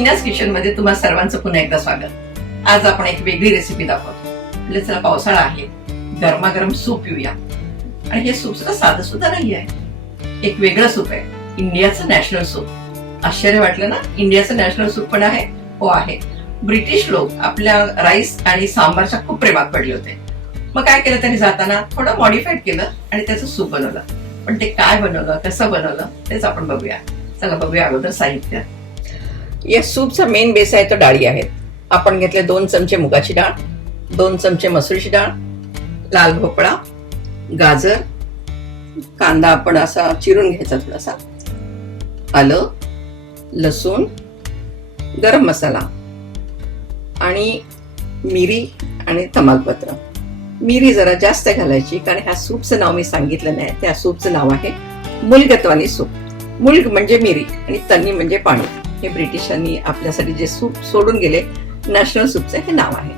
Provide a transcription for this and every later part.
मीनाज kitchen मध्ये तुम्हा सर्वांचं पुन्हा एकदा स्वागत। आज आपण एक वेगळी रेसिपी दाखवतो। म्हणजे चला पावसाळा आहे, गरमागरम सूप पिऊया। आणि हे सूप सुद्धा साधं सुद्धा नाही आहे, एक वेगळं सूप आहे, इंडियाचं नॅशनल सूप। आश्चर्य वाटलं ना? इंडियाचं नॅशनल सूप पण आहे? हो आहे। ब्रिटिश लोक आपल्या राईस आणि सांबारच्या खूप प्रेमात पडले होते। मग काय केलं त्यांनी, जाताना थोडं मॉडिफाईड केलं आणि त्याचं सूप बनवलं। पण ते काय बनवलं, कसं बनवलं तेच आपण बघूया। चला बघूया अगोदर साहित्य। या सूपचा मेन बेस आहे तो डाळी आहेत। आपण घेतले 2 चमचे मुगाची डाळ, 2 चमचे मसुरीची डाळ, लाल भोपळा, गाजर, कांदा आपण असा चिरून घ्यायचा थोडासा, आलं, लसूण, गरम मसाला आणि मिरी आणि तमालपत्र। मिरी जरा जास्त घालायची, कारण ह्या सूपचं नाव मी सांगितलं नाही। त्या सूपचं नाव आहे मुलगत्वानी सूप। मुलग म्हणजे मिरी आणि तन्नी म्हणजे पाणी। हे ब्रिटिशांनी आपल्यासाठी जे सूप सोडून गेले, नॅशनल सूपचं हे नाव आहे।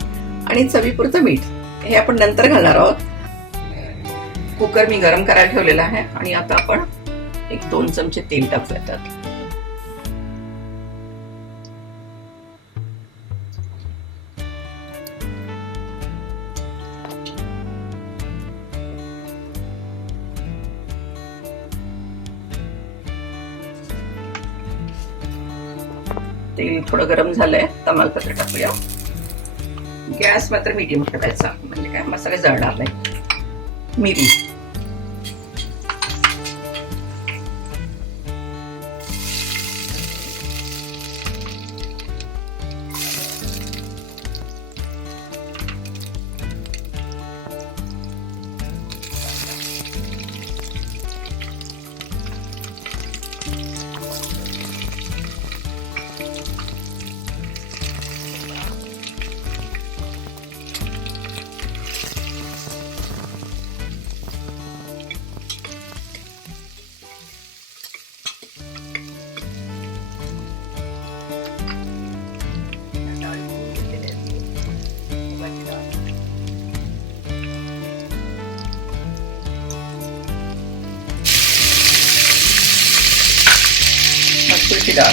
आणि चवीपुरतं मीठ, हे आपण नंतर घालणार आहोत। कुकर मी गरम करायला ठेवलेला आहे आणि आता आपण 1-2 चमचे तेल टाकूया त्यात। तेल थोडं गरम झालंय, तमालपत्र टाकूया। गॅस मात्र मीडियम ठेवायचा, म्हणजे काय मसाले जळणार नाही। मिरी, मसूरची डाळ,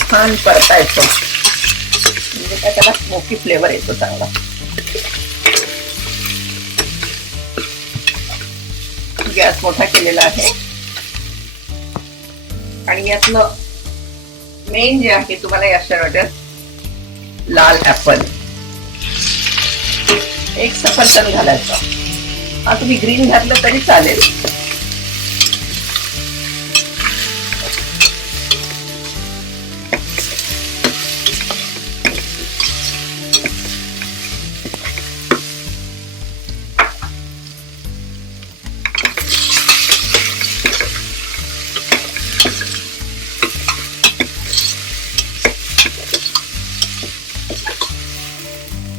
छान परतायचं, म्हणजे काय त्याला स्मोकी फ्लेवर येतो चांगला। गॅस मोठा केलेला आहे आणि यातलं मेन जे आहे, तुम्हाला याच्या वाटेल लाल ऍपल, 1 सफरचंद घालायचं। हा तुम्ही ग्रीन घातलं तरी चालेल।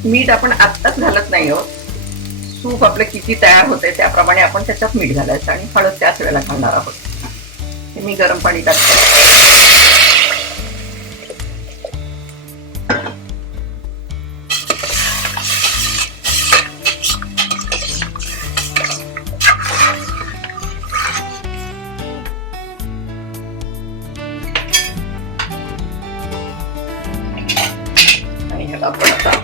मीठ आपण आत्ताच घालत नाही आहोत, सूप आपलं किती तयार होते त्याप्रमाणे आपण त्याच्यात मीठ घालायचं आणि हळद त्याच वेळेला घालणार आहोत। हे मी गरम पाणी टाकते। आणि ह्याला आपण आता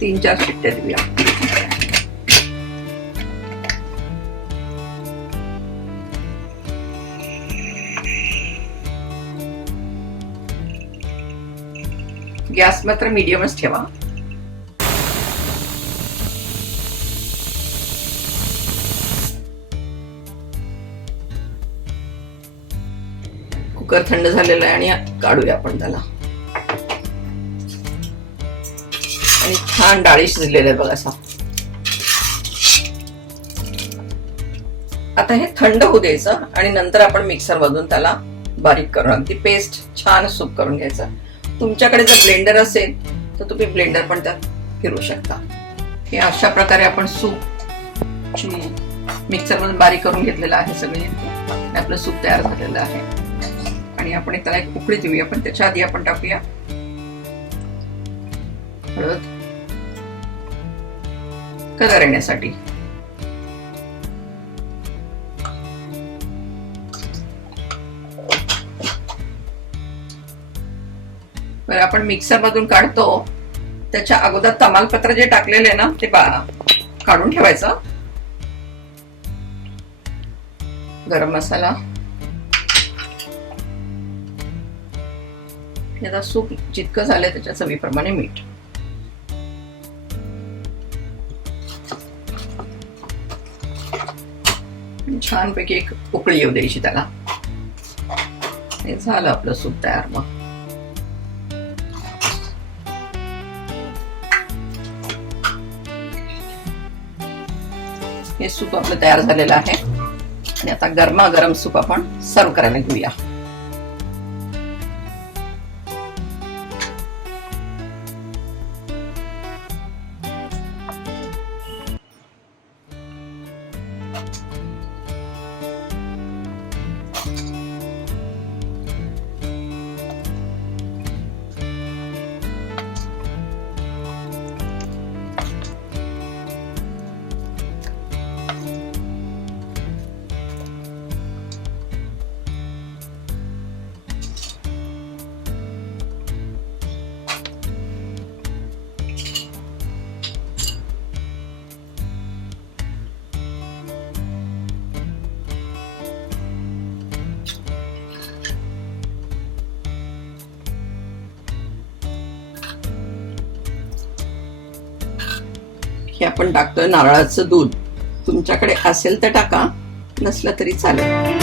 3-4 शिट्ट्या देऊया। गॅस मात्र मीडियमच ठेवा। कुकर थंड झालेला आहे आणि काढूया आपण त्याला। आणि छान डाळी शिजलेलं आहे बघा असा। आता हे थंड होऊ द्यायचं आणि नंतर आपण मिक्सर मधून त्याला बारीक करून, अगदी पेस्ट छान सूप करून घ्यायचं। तुमच्याकडे जर ब्लेंडर असेल तर तुम्ही ब्लेंडर पण त्यात फिरवू शकता। हे अशा प्रकारे आपण सूप मिक्सर मधून बारीक करून घेतलेलं आहे सगळे। आपलं सूप तयार झालेलं आहे आणि आपण त्याला एक उकळी देऊया। पण त्याच्या आधी आपण टाकूया हळद, कलर येण्यासाठी. बरं, आपण मिक्सर मधून काढतो त्याच्या अगोदर तमालपत्र जे टाकलेले ना ते काढून ठेवायचं. गरम मसाला, आता सूप जितकं झालंय त्याच्या चवीप्रमाणे मीठ. छानपैकी एक उकळी येऊ द्यायची त्याला. हे झालं आपलं सूप तयार. मग हे सूप आपलं तयार झालेलं आहे आणि आता गरमागरम सूप आपण सर्व करायला घेऊया. हे आपण टाकतोय नारळाचं दूध. तुमच्याकडे असेल तर टाका, नसलं तरी चालेल.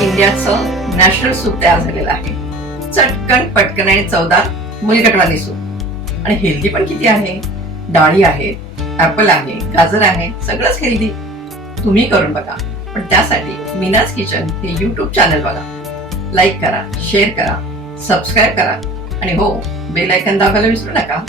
इंडियाचं नॅशनल सूप तयार झालेलं आहे. चटकन, पटकन आणि चवदार मुलगटवाणी सूप. आणि हेल्दी पण किती आहे. डाळी आहे, ऍपल आहे, गाजर आहे, सगळंच हेल्दी. तुम्ही करून बघा. पण त्यासाठी मीनाज किचन हे YouTube चॅनल बघा, लाईक करा, शेअर करा, सबस्क्राईब करा आणि हो, बेल आयकॉन दाबायला विसरू नका.